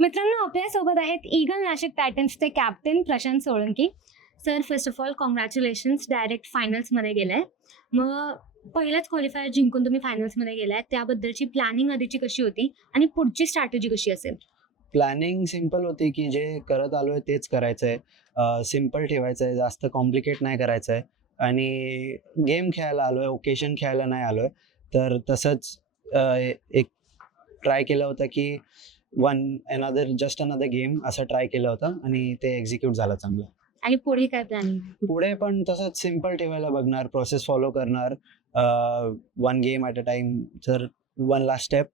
मित्रांनो, आपल्यासोबत आहेत ईगल नाशिक टायटन्सचे captain Prashant Solanki. Sir, first of all congratulations, direct फायनल्समध्ये गेलाय. मग पहिलाच क्वालिफायर जिंकून तुम्ही फायनल्समध्ये गेलाय, त्याबद्दलची प्लॅनिंग आधीची कशी होती आणि पुढची स्ट्रॅटेजी कशी असेल? प्लॅनिंग सिंपल होती, की जे करत आलोय तेच करायचंय. सिंपल ठेवायचंय, जास्त कॉम्प्लिकेट नाही करायचंय आणि गेम खेळायला आलोय, ओकेशन खेळायला नाही आलोय. तर तसंच एक ट्राय केलं होतं, की जस्ट अनदर गेम असं ट्राय केलं होतं आणि ते एक्झिक्यूट झालं चांगलं. आणि पुढे काय प्लॅनिंग? पुढे पण तसंच सिंपल ठेवायला बघणार, प्रोसेस फॉलो करणार. One game at a time, तर वन लास्ट स्टेप.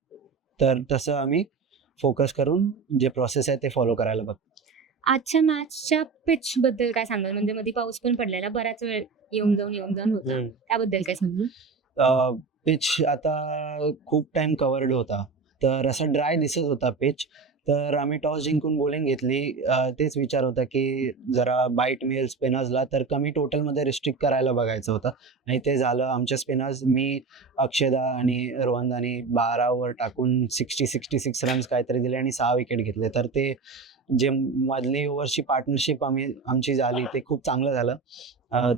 तर तसं आम्ही फोकस करून जे प्रोसेस आहे ते फॉलो करायला बघतो. आजच्या मॅचच्या पिच बद्दल काय सांगाल? म्हणजे मध्ये पाऊस पण पडलेला, बराच वेळ येऊन जाऊन होता. त्याबद्दल काय सांगाल? पिच आता खूप टाइम कव्हर्ड होता, तर असं ड्राय दिसत होता पिच. तर आम्ही टॉस जिंकून बॉलिंग घेतली. तेच विचार होता की जरा बाईट मिळेल स्पिनर्सला, तर कमी टोटलमध्ये रिस्ट्रिक्ट करायला बघायचं होतं आणि ते झालं. आमच्या स्पिनर्स, मी, अक्षदा आणि रोहनदानी 12 ओव्हर टाकून 66 रन्स काहीतरी दिले आणि 6 विकेट घेतले. तर ते जे मधली ओव्हरची पार्टनरशिप आमची झाली ते खूप चांगलं झालं.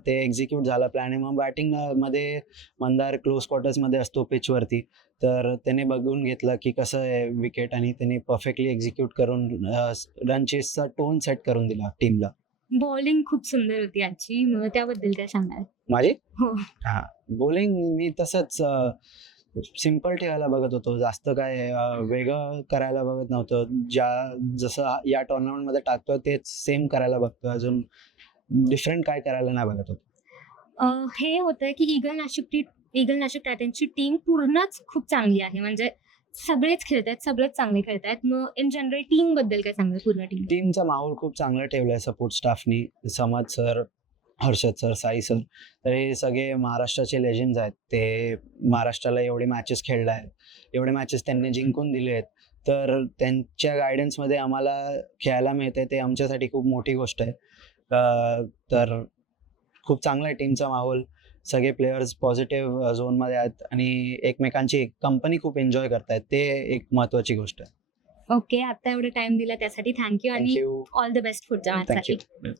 ते एक्झिक्यूट झालं प्लॅन. मग बॅटिंग मध्ये मंदार क्लोज क्वार्टर्समध्ये असतो पिचवरती, तर त्याने बघून घेतलं की कसं आहे विकेट आणि त्याने परफेक्टली एक्झिक्यूट करून रन चेसचा टोन सेट करून दिला टीमला. बॉलिंग खूप सुंदर होती आजची, मग त्याबद्दल काय सांगाल? माझी हो. हा बॉलिंग मी तसंच सिंपल ठेवायला बघत होतो. जास्त काय वेगळं करायला बघत नव्हतं. जसं या टुर्नामेंटमध्ये टाकतोय तेच सेम करायला बघतोय. अजून डिफरंट काय करायला नाही बघत होतो. हे होतं की ईगल नाशिक टायटन्सची टीम पूर्णच खूप चांगली आहे. म्हणजे सगळेच खेळतायत, सगळेच चांगले खेळतायत. मग इन जनरल टीम बद्दल काय सांगाल पूर्ण टीम? टीमचा माहोल खूप चांगला ठेवलाय सपोर्ट स्टाफनी. समज sir, Harshad sir, Sai sir, तर हे सगळे महाराष्ट्राचे लेजेंड्स आहेत. ते महाराष्ट्राला एवढे मॅचेस खेळलाय, एवढे मॅचेस त्यांनी जिंकून दिले आहेत. तर त्यांच्या गायडन्समध्ये आम्हाला खेळायला मिळतंय, ते आमच्यासाठी खूप मोठी गोष्ट आहे. तर खूप चांगला आहे टीमचा माहोल. सगळे प्लेयर्स पॉझिटिव्ह झोनमध्ये आहेत आणि एकमेकांची कंपनी खूप एन्जॉय करतायत. ते एक महत्त्वाची गोष्ट आहे. ओके, आता एवढा टाइम दिला त्यासाठी थँक यू आणि थँक्यू. ऑल द बेस्ट पुढच्या मॅचसाठी. थँक्यू.